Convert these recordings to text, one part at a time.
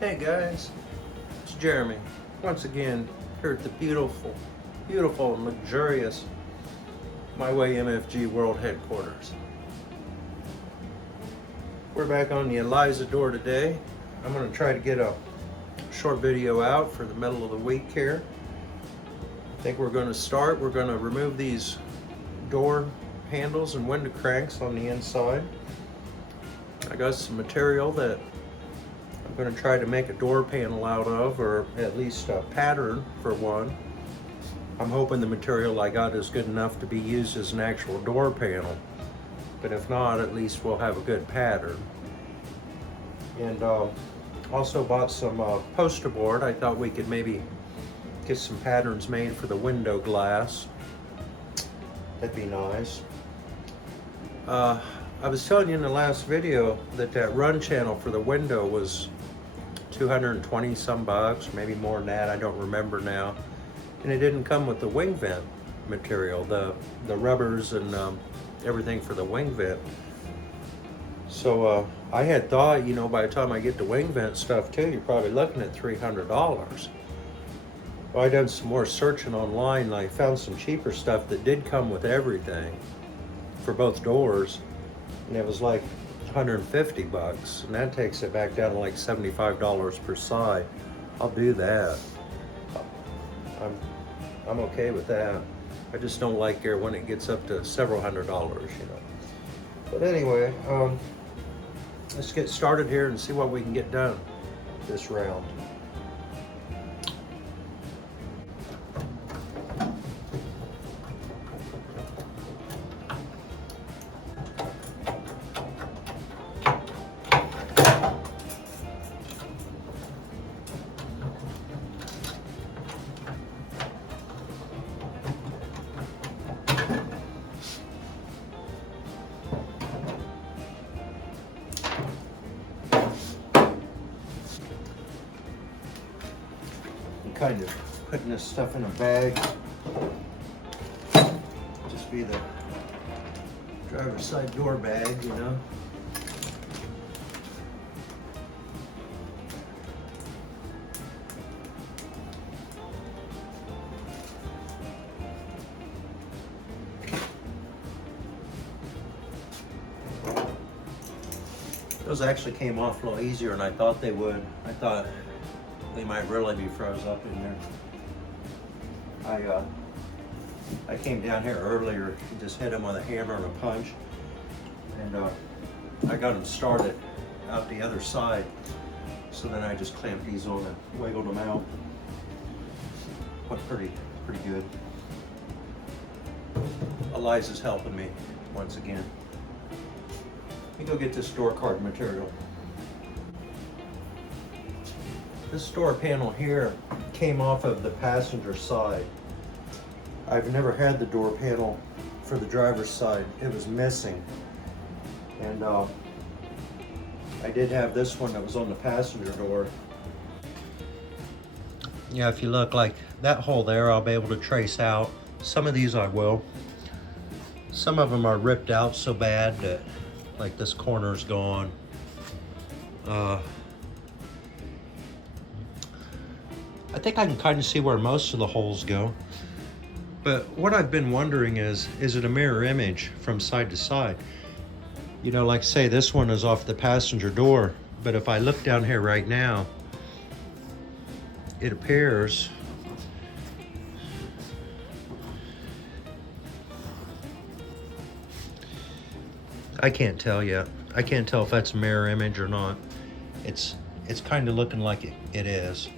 Hey guys, it's Jeremy. Once again, here at the beautiful, beautiful and luxurious My Way MFG World Headquarters. We're back on the Eliza door today. I'm going to try to get a short video out for the middle of the week here. I think we're going to remove these door handles and window cranks on the inside. I got some material that I'm going to try to make a door panel out of, or at least a pattern for one. I'm hoping the material I got is good enough to be used as an actual door panel, but if not, at least we'll have a good pattern. And also bought some poster board. I thought we could maybe get some patterns made for the window glass. That'd be nice. I was telling you in the last video that run channel for the window was 220 some bucks, maybe more than that, I don't remember now. And it didn't come with the wing vent material, the rubbers and everything for the wing vent. So I had thought, you know, by the time I get the wing vent stuff too, you're probably looking at $300. Well, I done some more searching online and I found some cheaper stuff that did come with everything for both doors. And it was like 150 bucks, and that takes it back down to like $75 per side. I'll do that. I'm okay with that. I just don't like it when it gets up to several $100s, you know. But anyway, let's get started here and see what we can get done this round. Kind of putting this stuff in a bag. Just be the driver's side door bag, you know. Those actually came off a little easier than I thought they would. I thought they might really be froze up in there. I came down here earlier and just hit them with a hammer and a punch, and I got them started out the other side. So then I just clamped these on and wiggled them out. Went pretty good. Eliza's helping me once again. Let me go get this door card material. This door panel here came off of the passenger side. I've never had the door panel for the driver's side. It was missing. And I did have this one that was on the passenger door. Yeah, if you look, like that hole there, I'll be able to trace out. Some of these I will. Some of them are ripped out so bad that, like, this corner's gone. I think I can kind of see where most of the holes go. But what I've been wondering is it a mirror image from side to side? You know, like say this one is off the passenger door, but if I look down here right now, it appears I can't tell yet. I can't tell if that's a mirror image or not. It's kind of looking like it is.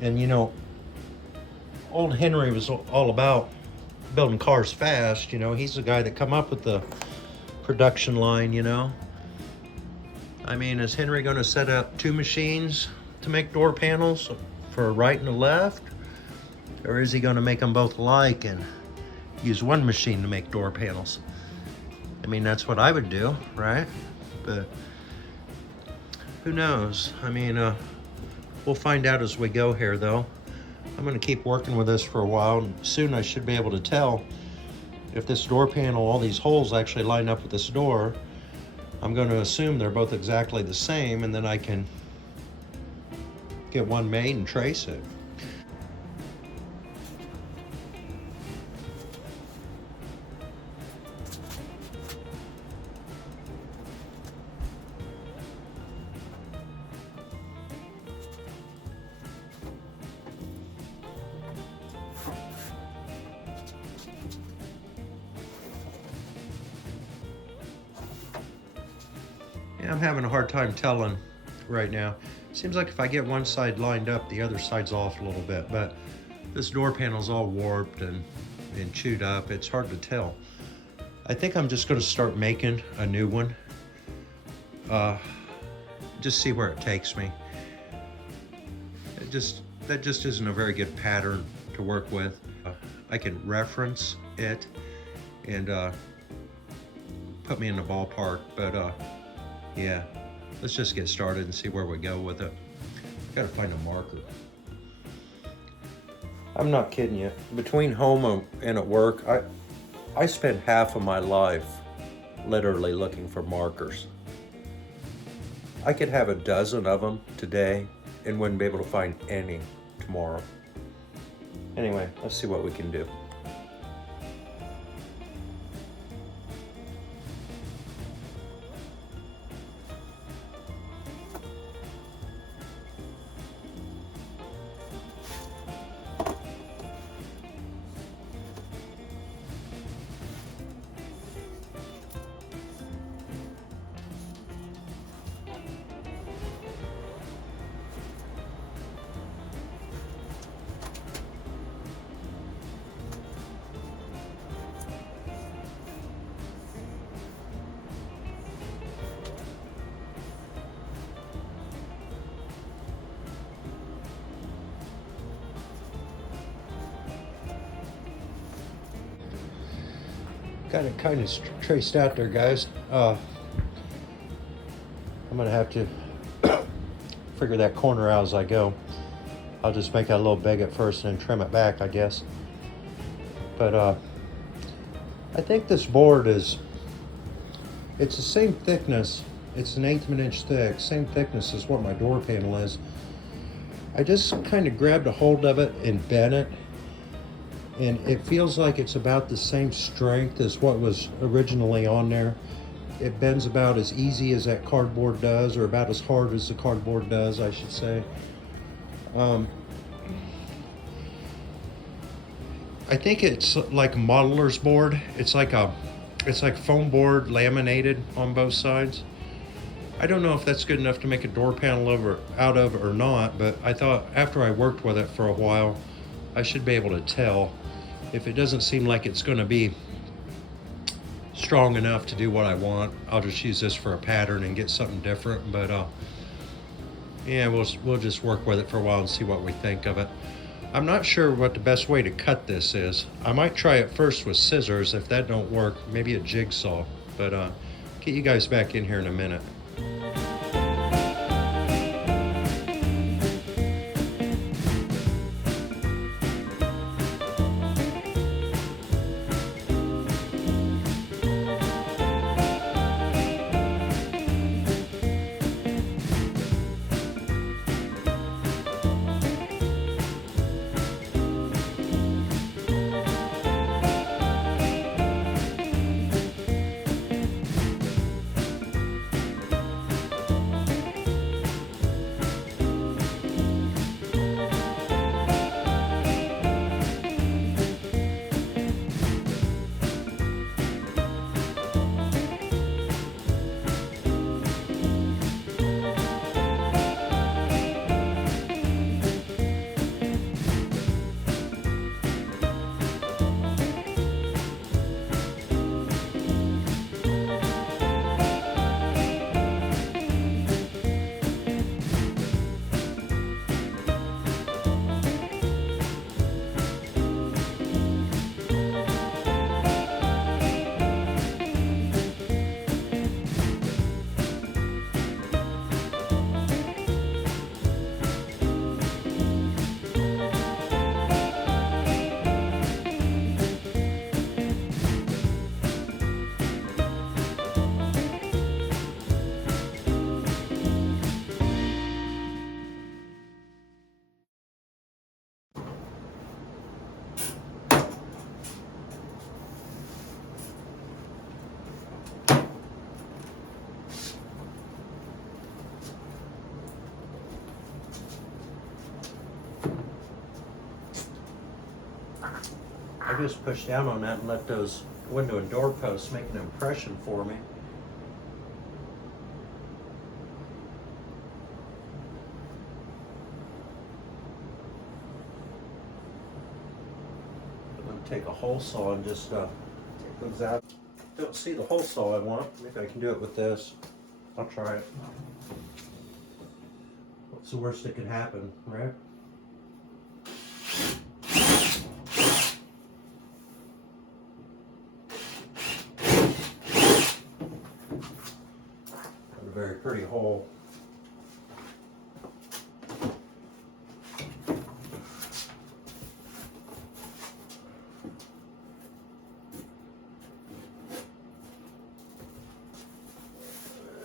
And you know, old Henry was all about building cars fast, you know. He's the guy that come up with the production line, you know. I mean, is Henry going to set up two machines to make door panels for a right and a left? Or is he going to make them both alike and use one machine to make door panels? I mean, that's what I would do, right? But who knows? I mean, we'll find out as we go here, though. I'm going to keep working with this for a while, and soon I should be able to tell if this door panel, all these holes actually line up with this door. I'm going to assume they're both exactly the same, and then I can get one made and trace it. Yeah, I'm having a hard time telling right now. Seems like if I get one side lined up, the other side's off a little bit, but this door panel's all warped and chewed up. It's hard to tell. I think I'm just gonna start making a new one. Just see where it takes me. That just isn't a very good pattern to work with. I can reference it and put me in the ballpark, but yeah, let's just get started and see where we go with it. Gotta find a marker. I'm not kidding you. Between home and at work, I spend half of my life literally looking for markers. I could have a dozen of them today and wouldn't be able to find any tomorrow. Anyway, let's see what we can do. Got it kind of traced out there, guys. I'm gonna have to figure that corner out as I go. I'll just make that a little big at first and then trim it back, I guess. But I think this board it's the same thickness. It's an 1/8 of an inch thick, same thickness as what my door panel is. I just kind of grabbed a hold of it and bent it. And it feels like it's about the same strength as what was originally on there. It bends about as easy as that cardboard does, or about as hard as the cardboard does, I should say. I think it's like a modeler's board. It's like foam board laminated on both sides. I don't know if that's good enough to make a door panel out of or not, but I thought after I worked with it for a while, I should be able to tell. If it doesn't seem like it's going to be strong enough to do what I want, I'll just use this for a pattern and get something different. But yeah, we'll just work with it for a while and see what we think of it. I'm not sure what the best way to cut this is. I might try it first with scissors. If that don't work, maybe a jigsaw. But get you guys back in here in a minute. I just push down on that and let those window and door posts make an impression for me. I'm going to take a hole saw and just take those out. Don't see the hole saw I want. Maybe I can do it with this. I'll try it. What's the worst that could happen, right? A very pretty hole.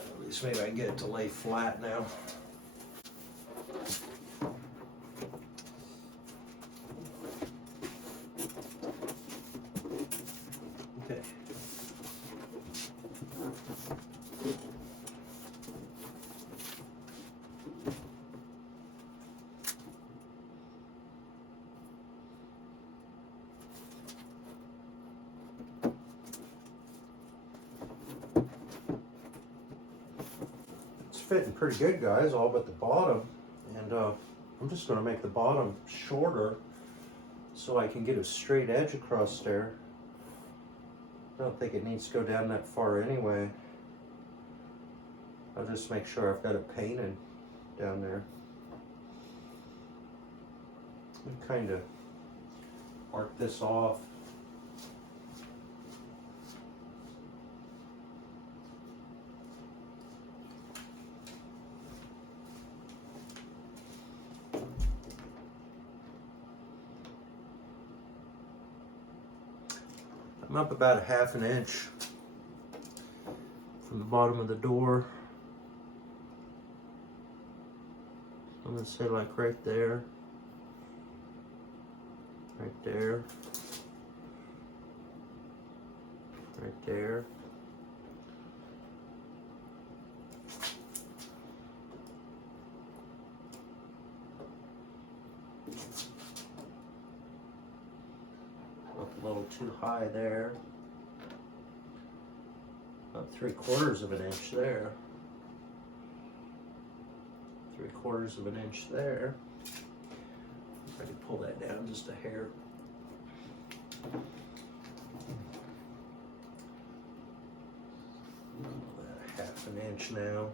At least maybe I can get it to lay flat now. Okay. It's fitting pretty good, guys, all but the bottom. And I'm just going to make the bottom shorter so I can get a straight edge across there. I don't think it needs to go down that far anyway. I'll just make sure I've got it painted down there. And kind of mark this off. I'm up about 1/2 inch from the bottom of the door. I'm going to say like right there, right there, right there. Up a little too high there. About 3/4 of an inch there. 3/4 of an inch there. I can pull that down just a hair. About 1/2 inch now.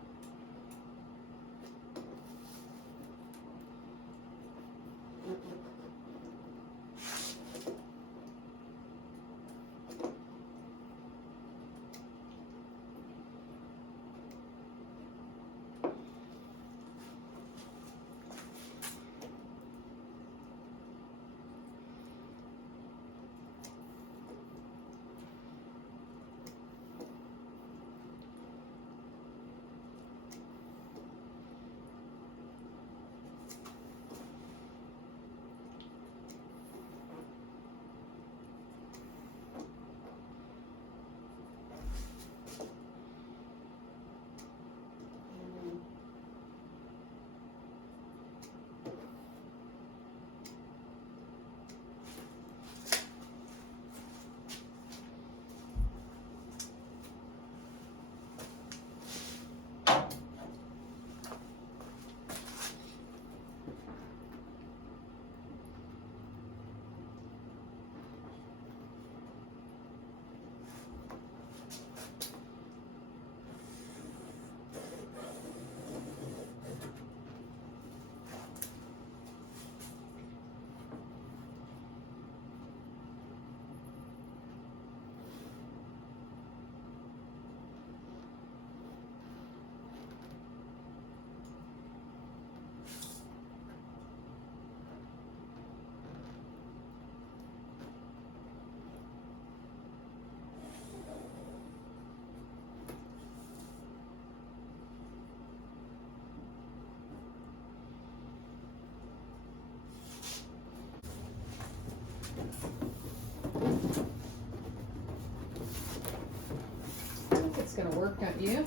It's gonna work, don't you?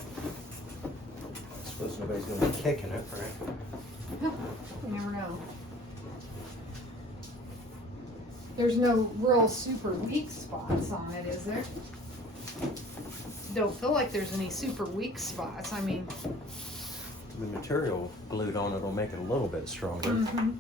I suppose nobody's going to be kicking it, right? You never know. There's no real super weak spots on it, is there? Don't feel like there's any super weak spots. I mean, The material glued on it will make it a little bit stronger. mm-hmm.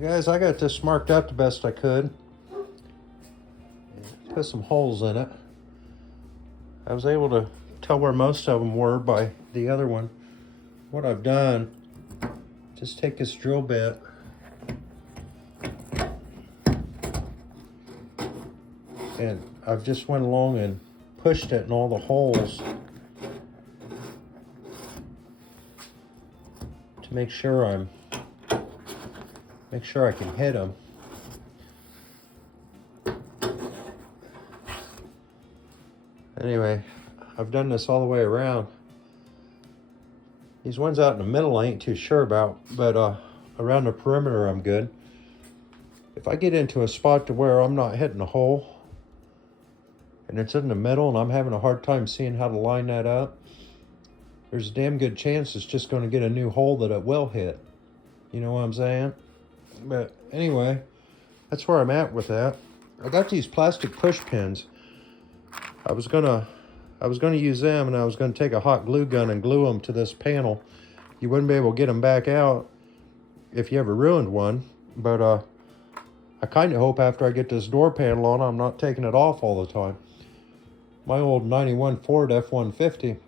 Guys, I got this marked out the best I could. Put some holes in it. I was able to tell where most of them were by the other one. What I've done, just take this drill bit and I've just went along and pushed it in all the holes to make sure I can hit them. Anyway, I've done this all the way around. These ones out in the middle I ain't too sure about, but around the perimeter I'm good. If I get into a spot to where I'm not hitting a hole and it's in the middle and I'm having a hard time seeing how to line that up, there's a damn good chance it's just going to get a new hole that it will hit. You know what I'm saying? But anyway, that's where I'm at with that. I got these plastic push pins. I was gonna use them, and I was gonna take a hot glue gun and glue them to this panel. You wouldn't be able to get them back out if you ever ruined one. But I kind of hope after I get this door panel on, I'm not taking it off all the time. My old 91 Ford F-150,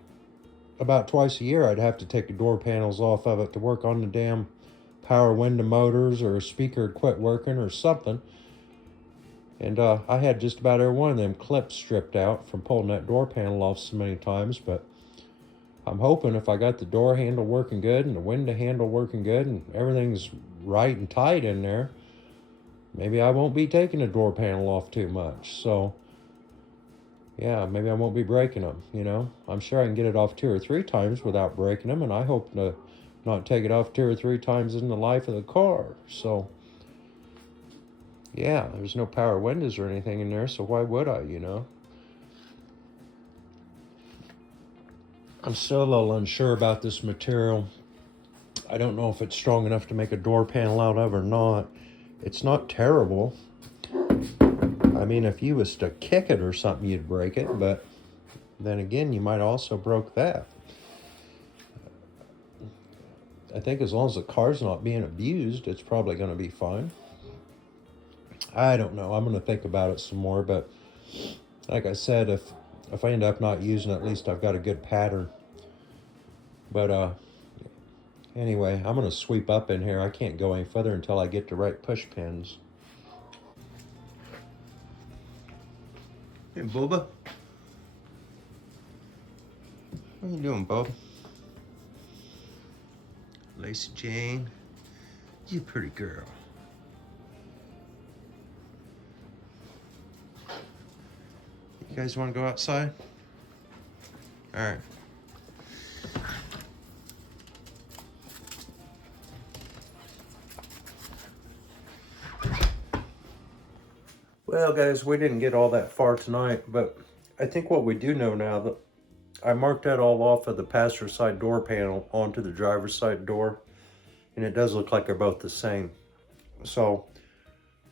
about twice a year I'd have to take the door panels off of it to work on the damn power window motors, or a speaker quit working or something. And I had just about every one of them clips stripped out from pulling that door panel off so many times. But I'm hoping if I got the door handle working good and the window handle working good and everything's right and tight in there, maybe I won't be taking the door panel off too much. So yeah, maybe I won't be breaking them, you know. I'm sure I can get it off 2 or 3 times without breaking them, and I hope to not take it off 2 or 3 times in the life of the car. So yeah, there's no power windows or anything in there, so why would I, you know? I'm still a little unsure about this material. I don't know if it's strong enough to make a door panel out of or not. It's not terrible. I mean, if you was to kick it or something, you'd break it, but then again, you might also broke that. I think as long as the car's not being abused, it's probably going to be fine. I don't know. I'm going to think about it some more, but like I said, if if I end up not using it, at least I've got a good pattern. But anyway, I'm gonna sweep up in here. I can't go any further until I get the right push pins. Hey, Booba. What you doing, Bob? Lacey Jane, you pretty girl. You guys want to go outside? All right. Well, guys, we didn't get all that far tonight, but I think what we do know now, that I marked that all off of the passenger side door panel onto the driver's side door, and it does look like they're both the same. So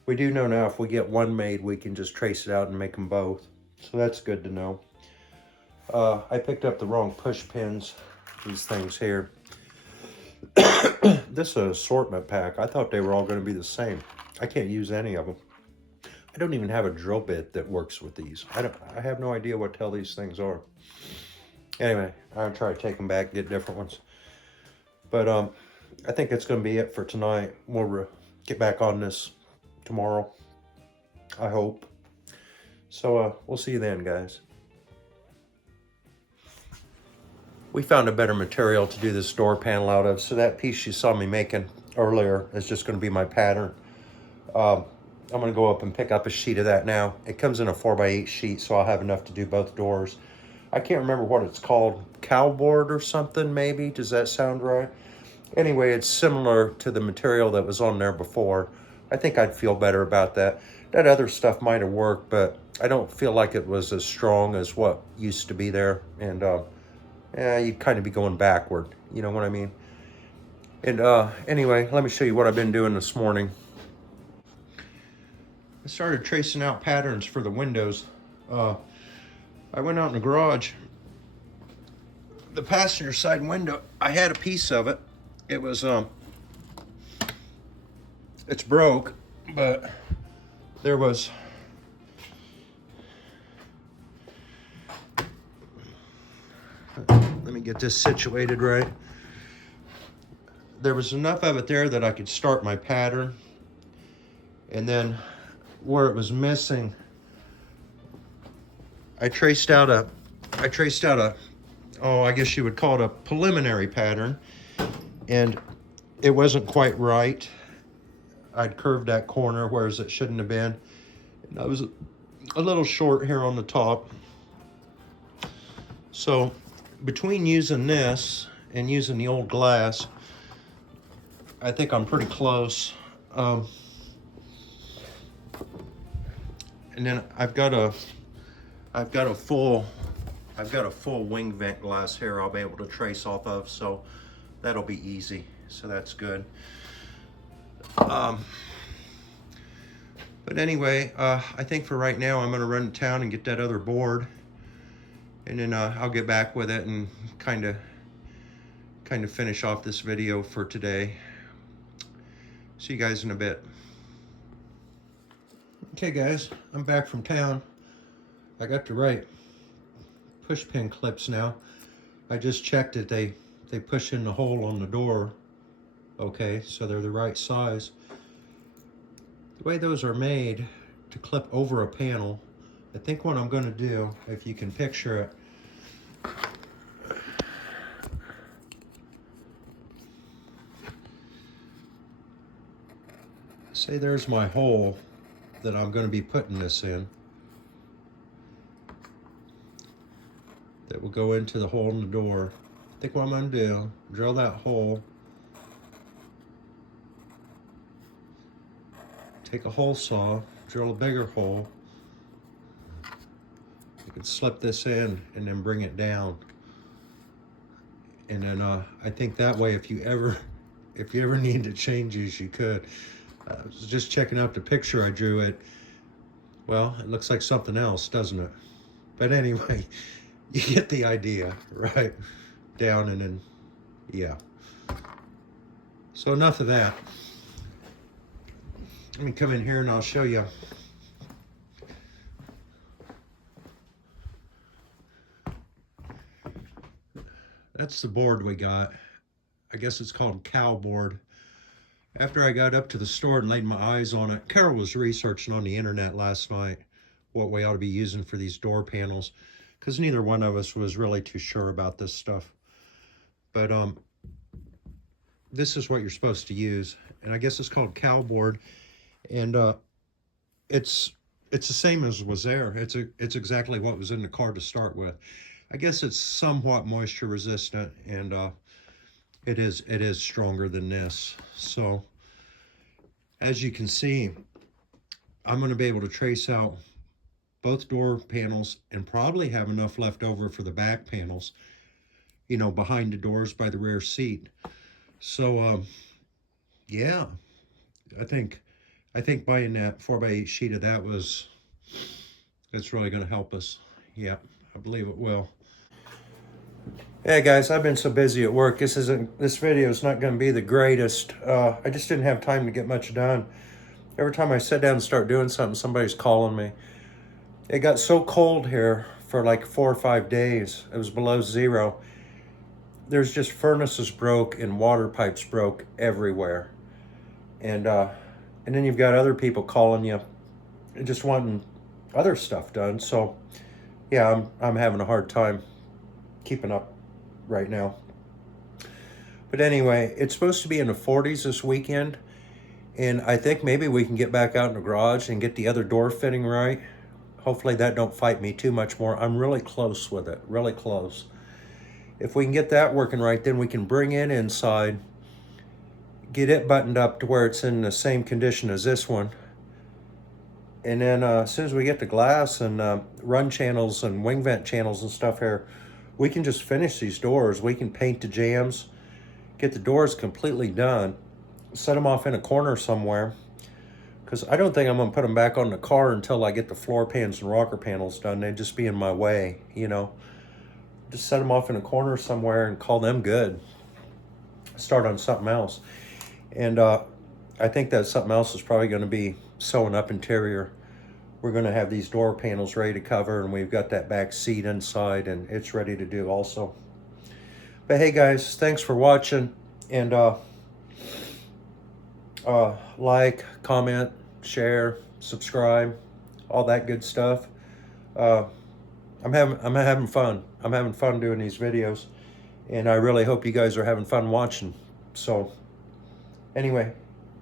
we do know now if we get one made, we can just trace it out and make them both. So that's good to know. I picked up the wrong push pins, these things here. This is an assortment pack. I thought they were all going to be the same. I can't use any of them. I don't even have a drill bit that works with these. I have no idea what the hell these things are. Anyway, I'll try to take them back and get different ones. But I think it's going to be it for tonight. We'll get back on this tomorrow, I hope. So we'll see you then, guys. We found a better material to do this door panel out of. So that piece you saw me making earlier is just going to be my pattern. I'm going to go up and pick up a sheet of that now. It comes in a 4x8 sheet, so I'll have enough to do both doors. I can't remember what it's called. Cowboard or something, maybe? Does that sound right? Anyway, it's similar to the material that was on there before. I think I'd feel better about that. That other stuff might have worked, but I don't feel like it was as strong as what used to be there. And yeah, you'd kind of be going backward. You know what I mean? And anyway, let me show you what I've been doing this morning. I started tracing out patterns for the windows. I went out in the garage. The passenger side window, I had a piece of it. It was, it's broke, but there was, let me get this situated right. There was enough of it there that I could start my pattern. And then where it was missing, I traced out a, oh, I guess you would call it a preliminary pattern. And it wasn't quite right. I'd curved that corner, whereas it shouldn't have been. And I was a little short here on the top. So between using this and using the old glass, I think I'm pretty close. And then I've got a full wing vent glass here I'll be able to trace off of, so that'll be easy. So that's good. But anyway, I think for right now I'm gonna run to town and get that other board, and then I'll get back with it and kind of finish off this video for today. See you guys in a bit. Okay guys, I'm back from town. I got the right push pin clips now. I just checked it. They push in the hole on the door. Okay, so they're the right size. The way those are made to clip over a panel, I think what I'm going to do, if you can picture it, say there's my hole that I'm going to be putting this in. That will go into the hole in the door. I think what I'm going to do, drill that hole, take a hole saw, drill a bigger hole. You can slip this in and then bring it down. And then I think that way, if you ever need to change these, you could. I was just checking out the picture I drew it. Well, it looks like something else, doesn't it? But anyway, you get the idea, right? Down and then, yeah. So enough of that. Let me come in here and I'll show you that's the board we got. I guess it's called cow board. After I got up to the store and laid my eyes on it, Carol was researching on the internet last night what we ought to be using for these door panels, because neither one of us was really too sure about this stuff. But this is what you're supposed to use, and I guess it's called cow board, and it's it's the same as was there. It's exactly what was in the car to start with. I guess it's somewhat moisture resistant, and it is stronger than this. So as you can see, I'm going to be able to trace out both door panels and probably have enough left over for the back panels, you know, behind the doors by the rear seat. So yeah, I think buying that 4x8 sheet of that's really going to help us. Yeah, I believe it will. Hey guys, I've been so busy at work. This video is not going to be the greatest. I just didn't have time to get much done. Every time I sit down and start doing something, somebody's calling me. It got so cold here for like 4 or 5 days. It was below zero. There's just furnaces broke and water pipes broke everywhere. And then you've got other people calling you, just wanting other stuff done. So yeah, I'm having a hard time keeping up right now. But anyway, it's supposed to be in the 40s this weekend, and I think maybe we can get back out in the garage and get the other door fitting right. Hopefully that don't fight me too much more. I'm really close with it, really close. If we can get that working right, then we can bring it inside, get it buttoned up to where it's in the same condition as this one. And then as soon as we get the glass and run channels and wing vent channels and stuff here, we can just finish these doors. We can paint the jambs, get the doors completely done, set them off in a corner somewhere, because I don't think I'm going to put them back on the car until I get the floor pans and rocker panels done. They'd just be in my way, you know. Just set them off in a corner somewhere and call them good. Start on something else. And I think that something else is probably going to be sewing up interior. We're going to have these door panels ready to cover, and we've got that back seat inside, and it's ready to do also. But hey guys, thanks for watching, and like, comment, share, subscribe, all that good stuff. I'm having fun. I'm having fun doing these videos, and I really hope you guys are having fun watching. So anyway,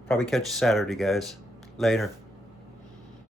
probably catch you Saturday, guys. Later.